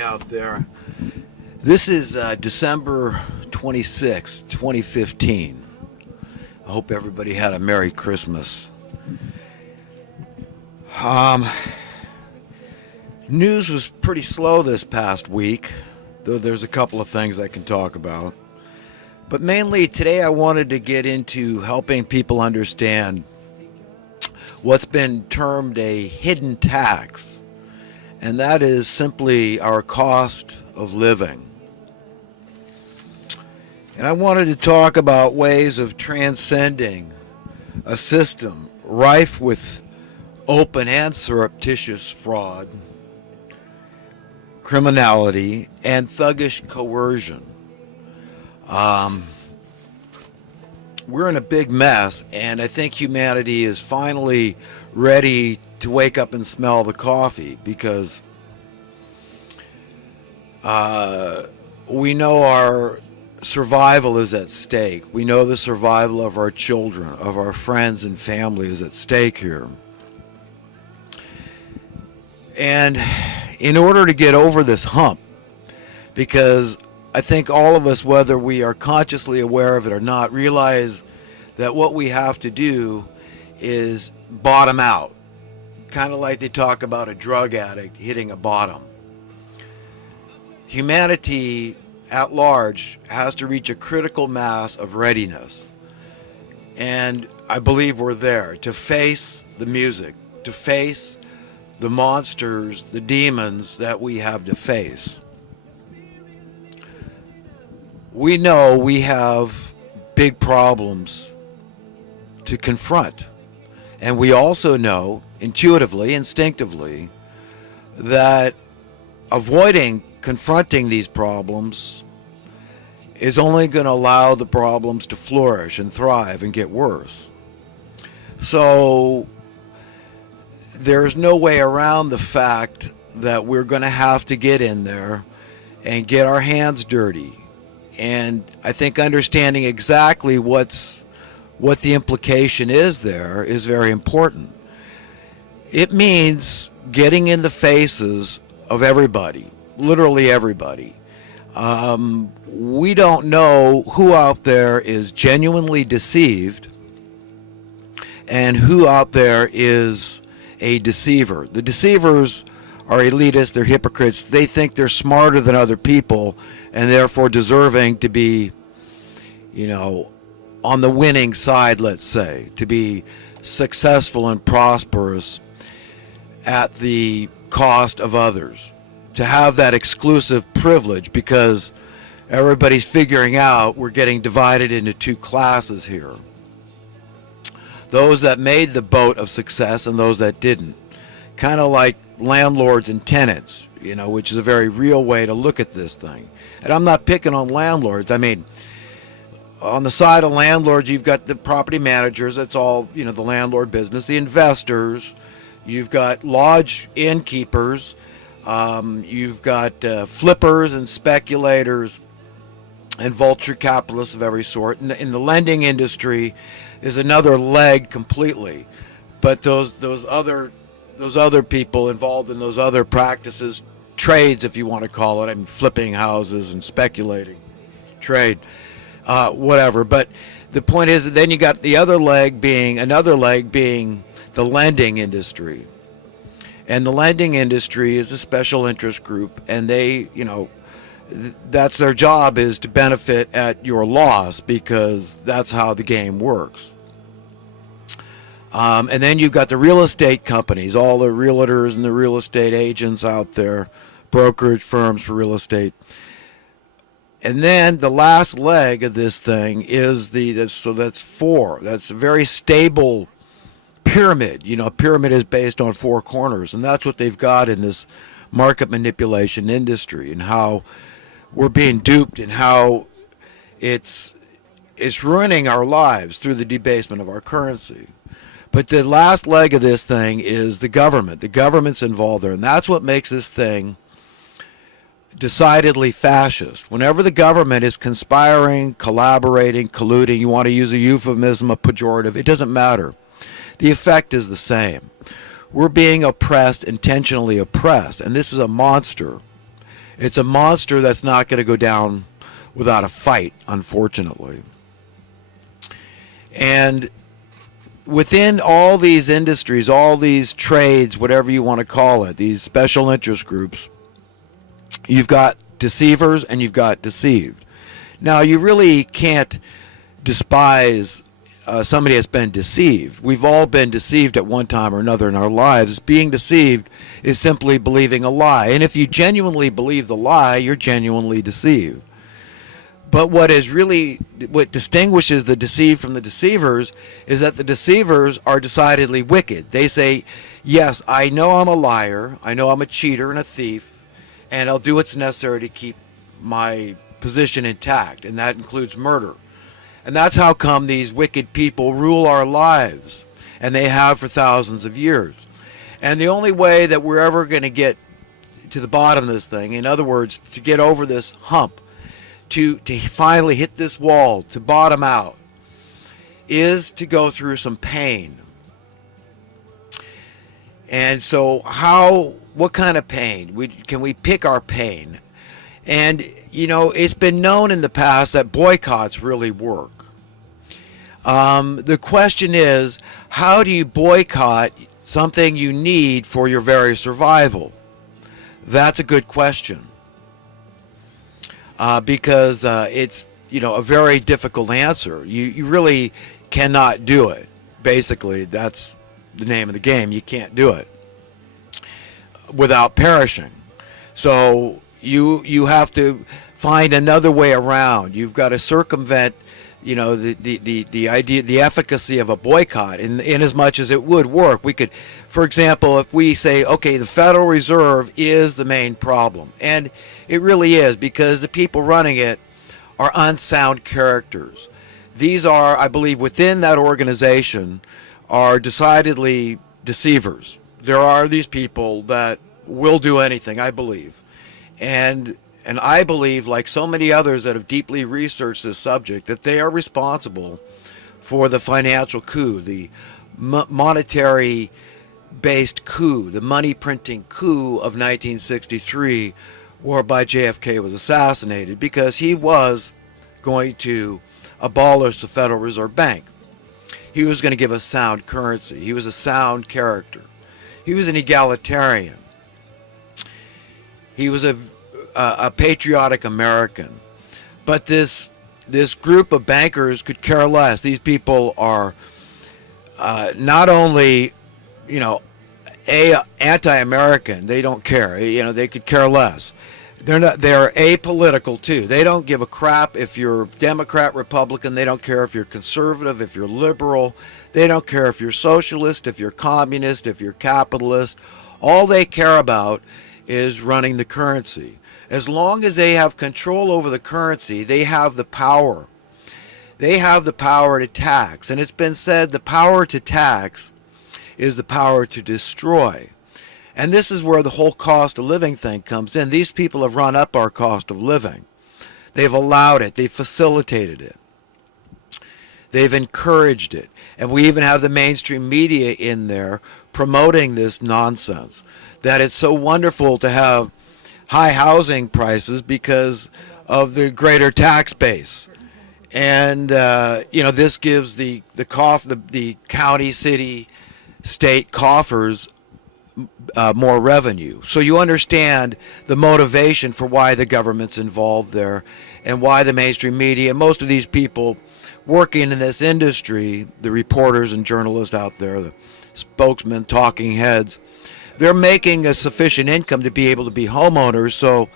Out there. This is December 26, 2015. I hope everybody had a Merry Christmas. News was pretty slow this past week, though there's a couple of things I can talk about. But mainly today I wanted to get into helping people understand what's been termed a hidden tax, and that is simply our cost of living. And I wanted to talk about ways of transcending a system rife with open and surreptitious fraud, criminality, and thuggish coercion. We're in a big mess, and I think humanity is finally ready to wake up and smell the coffee, because we know our survival is at stake. We know the survival of our children, of our friends and family is at stake here. And in order to get over this hump, because I think all of us, whether we are consciously aware of it or not, realize that what we have to do is bottom out. Kind of like they talk about a drug addict hitting a bottom. Humanity at large has to reach a critical mass of readiness. And I believe we're there to face the music, to face the monsters, the demons that we have to face. We know we have big problems to confront. And we also know, intuitively, instinctively, that avoiding confronting these problems is only going to allow the problems to flourish and thrive and get worse. So there's no way around the fact that we're going to have to get in there and get our hands dirty. And I think understanding exactly what the implication is there is very important. It means getting in the faces of everybody, literally everybody. We don't know who out there is genuinely deceived and who out there is a deceiver. The deceivers are elitists, they're hypocrites, they think they're smarter than other people and therefore deserving to be, on the winning side, let's say, to be successful and prosperous at the cost of others, to have that exclusive privilege, because everybody's figuring out we're getting divided into two classes here. Those that made the boat of success and those that didn't. Kind of like landlords and tenants, which is a very real way to look at this thing. And I'm not picking on landlords. I mean, on the side of landlords, you've got the property managers. That's all, the landlord business. The investors. You've got lodge innkeepers. You've got flippers and speculators and vulture capitalists of every sort. In the lending industry is another leg completely. But those other people involved in those other practices, trades if you want to call it, flipping houses and speculating, trade, whatever. But the point is that then you got another leg being the lending industry. And the lending industry is a special interest group, and they, that's their job, is to benefit at your loss, because that's how the game works. And then you've got the real estate companies, all the realtors and the real estate agents out there, brokerage firms for real estate. And then the last leg of this thing is that's four. That's a very stable pyramid. A pyramid is based on four corners, and that's what they've got in this market manipulation industry, and how we're being duped, and how it's ruining our lives through the debasement of our currency. But the last leg of this thing is the government. The government's involved there, and that's what makes this thing decidedly fascist. Whenever the government is conspiring, collaborating, colluding, you want to use a euphemism, a pejorative, it doesn't matter. The effect is the same. We're being oppressed, intentionally oppressed, and this is a monster. It's a monster that's not going to go down without a fight, unfortunately. And within all these industries, all these trades, whatever you want to call it, these special interest groups, you've got deceivers and you've got deceived. Now, you really can't despise somebody that's been deceived. We've all been deceived at one time or another in our lives. Being deceived is simply believing a lie. And if you genuinely believe the lie, you're genuinely deceived. But what distinguishes the deceived from the deceivers is that the deceivers are decidedly wicked. They say, yes, I know I'm a liar, I know I'm a cheater and a thief, and I'll do what's necessary to keep my position intact, and that includes murder. And that's how come these wicked people rule our lives, and they have for thousands of years. And the only way that we're ever going to get to the bottom of this thing, in other words, to get over this hump, to finally hit this wall, to bottom out, is to go through some pain. And so what kind of pain? Can we pick our pain? And, it's been known in the past that boycotts really work. The question is, how do you boycott something you need for your very survival? That's a good question. Because it's, a very difficult answer. You really cannot do it. Basically, that's the name of the game. You can't do it without perishing. So you have to find another way around. You've got to circumvent, the idea, the efficacy of a boycott in as much as it would work. We could, for example, if we say, okay, the Federal Reserve is the main problem, and it really is, because the people running it are unsound characters. These are, I believe, within that organization are decidedly deceivers. There are these people that will do anything, I believe. And I believe, like so many others that have deeply researched this subject, that they are responsible for the financial coup, the monetary-based coup, the money-printing coup of 1963, whereby JFK was assassinated, because he was going to abolish the Federal Reserve Bank. He was going to give us sound currency. He was a sound character. He was an egalitarian. He was a patriotic American. But this group of bankers could care less. These people are not only, anti-American. They don't care. They could care less. They're apolitical too. They don't give a crap if you're Democrat, Republican. They don't care if you're conservative, if you're liberal. They don't care if you're socialist, if you're communist, if you're capitalist. All they care about is running the currency. As long as they have control over the currency, they have the power. They have the power to tax. And it's been said the power to tax is the power to destroy. And this is where the whole cost of living thing comes in. These people have run up our cost of living. They've allowed it. They've facilitated it. They've encouraged it. And we even have the mainstream media in there promoting this nonsense, that it's so wonderful to have high housing prices because of the greater tax base. And, this gives the county, city, state coffers more revenue. So you understand the motivation for why the government's involved there and why the mainstream media, most of these people working in this industry, the reporters and journalists out there, the spokesmen, talking heads, they're making a sufficient income to be able to be homeowners. So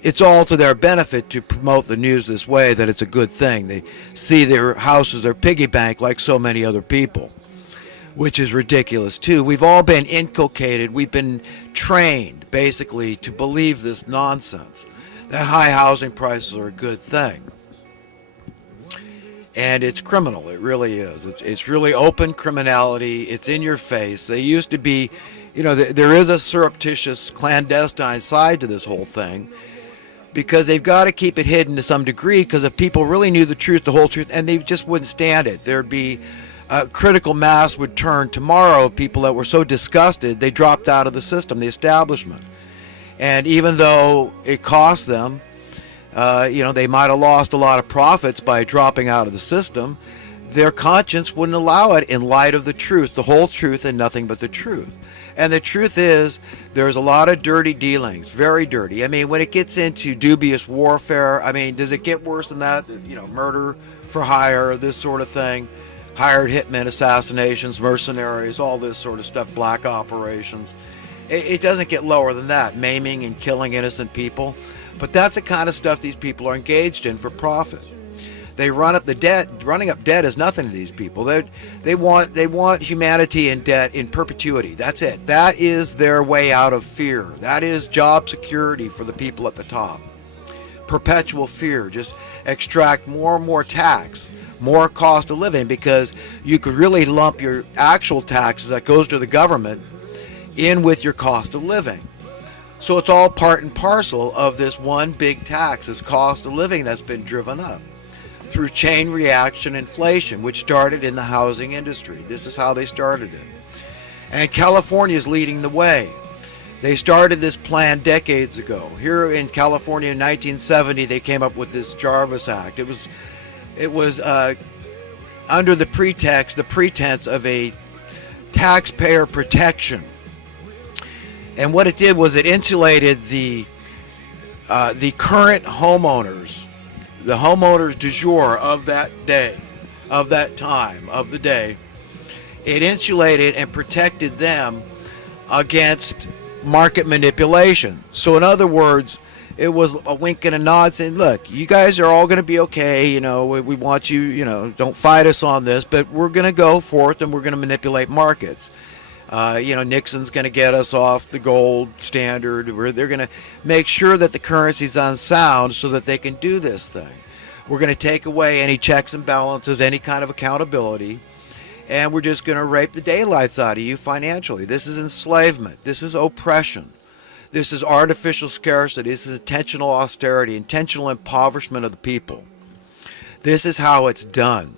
it's all to their benefit to promote the news this way, that it's a good thing. They see their house as their piggy bank like so many other people, which is ridiculous too. We've all been inculcated, we've been trained basically to believe this nonsense, that high housing prices are a good thing. And it's criminal, it really is. It's really open criminality, it's in your face. They used to be, there is a surreptitious, clandestine side to this whole thing, because they've got to keep it hidden to some degree, because if people really knew the truth, the whole truth, and they just wouldn't stand it, there'd be a critical mass would turn tomorrow of people that were so disgusted they dropped out of the system, the establishment. And even though it cost them, they might have lost a lot of profits by dropping out of the system, their conscience wouldn't allow it in light of the truth, the whole truth and nothing but the truth. And the truth is, there's a lot of dirty dealings, very dirty. I mean, when it gets into dubious warfare, I mean, does it get worse than that? Murder for hire, this sort of thing, hired hitmen, assassinations, mercenaries, all this sort of stuff, black operations. It doesn't get lower than that, maiming and killing innocent people. But that's the kind of stuff these people are engaged in for profit. They run up the debt. Running up debt is nothing to these people. They want humanity in debt in perpetuity. That's it. That is their way out of fear. That is job security for the people at the top. Perpetual fear. Just extract more and more tax, more cost of living, because you could really lump your actual taxes that goes to the government in with your cost of living. So it's all part and parcel of this one big tax, this cost of living that's been driven up through chain reaction inflation, which started in the housing industry. This is how they started it. And California is leading the way. They started this plan decades ago. Here in California in 1970, they came up with this Jarvis Act. It was under the pretense of a taxpayer protection. And what it did was it insulated the current homeowners, the homeowners du jour of that day, of that time, of the day. It insulated and protected them against market manipulation. So in other words, it was a wink and a nod saying, look, you guys are all going to be okay. We want you, don't fight us on this, but we're going to go forth and we're going to manipulate markets. Nixon's going to get us off the gold standard. They're going to make sure that the currency's unsound so that they can do this thing. We're going to take away any checks and balances, any kind of accountability, and we're just going to rape the daylights out of you financially. This is enslavement. This is oppression. This is artificial scarcity. This is intentional austerity, intentional impoverishment of the people. This is how it's done.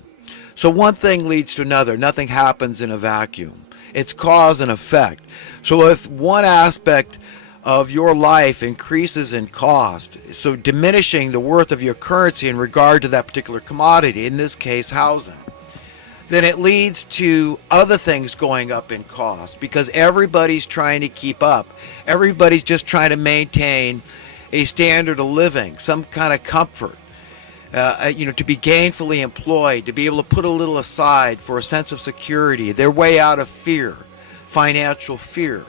So one thing leads to another. Nothing happens in a vacuum. It's cause and effect. So if one aspect of your life increases in cost, so diminishing the worth of your currency in regard to that particular commodity, in this case housing, then it leads to other things going up in cost because everybody's trying to keep up. Everybody's just trying to maintain a standard of living, some kind of comfort. To be gainfully employed, to be able to put a little aside for a sense of security, their way out of fear, financial fear.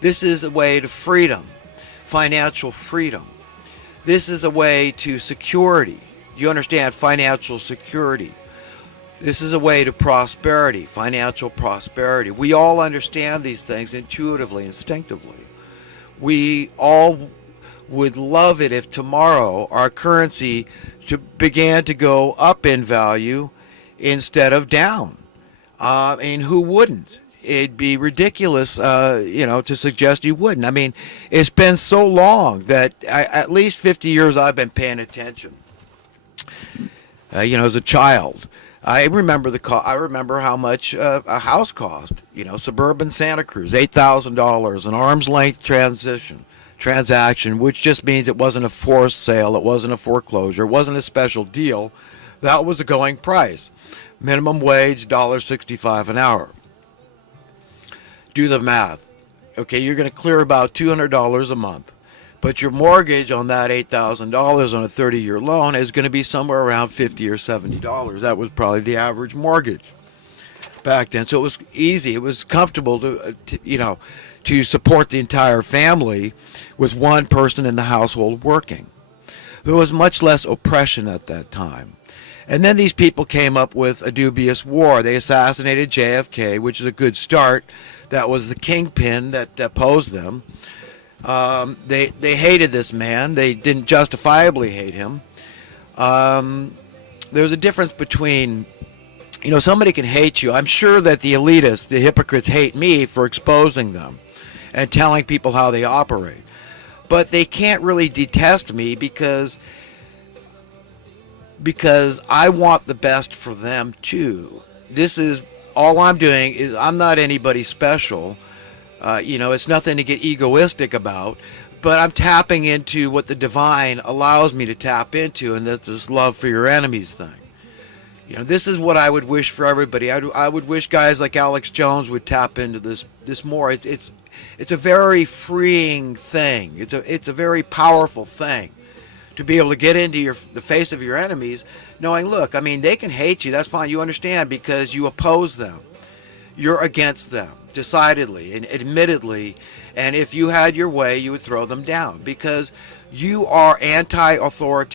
This is a way to freedom, financial freedom. This is a way to security. You understand, financial security. This is a way to prosperity, financial prosperity. We all understand these things intuitively, instinctively. We all would love it if tomorrow our currency began to go up in value instead of down. Who wouldn't? It'd be ridiculous, to suggest you wouldn't. I mean, it's been so long that at least 50 years I've been paying attention. As a child, I remember I remember how much a house cost. Suburban Santa Cruz, $8,000, an arm's length transaction, which just means it wasn't a forced sale, it wasn't a foreclosure, it wasn't a special deal. That was the going price. Minimum wage, $1.65 an hour. Do the math. Okay, you're going to clear about $200 a month, but your mortgage on that $8,000 on a 30-year loan is going to be somewhere around $50 or $70. That was probably the average mortgage back then. So it was easy. It was comfortable to support the entire family with one person in the household working. There was much less oppression at that time. And then these people came up with a dubious war. They assassinated JFK, which is a good start. That was the kingpin that opposed them. They hated this man. They didn't justifiably hate him. There's a difference between, somebody can hate you. I'm sure that the elitists, the hypocrites, hate me for exposing them and telling people how they operate. But they can't really detest me because I want the best for them too. This is all I'm doing. Is I'm not anybody special. It's nothing to get egoistic about. but I'm tapping into what the divine allows me to tap into, and that's this love for your enemies thing. You know, this is what I would wish for everybody. I would wish guys like Alex Jones would tap into this more. It's a very freeing thing. It's a very powerful thing to be able to get into the face of your enemies, knowing, look, I mean, they can hate you. That's fine. You understand because you oppose them. You're against them, decidedly and admittedly. And if you had your way, you would throw them down because you are anti-authoritarian.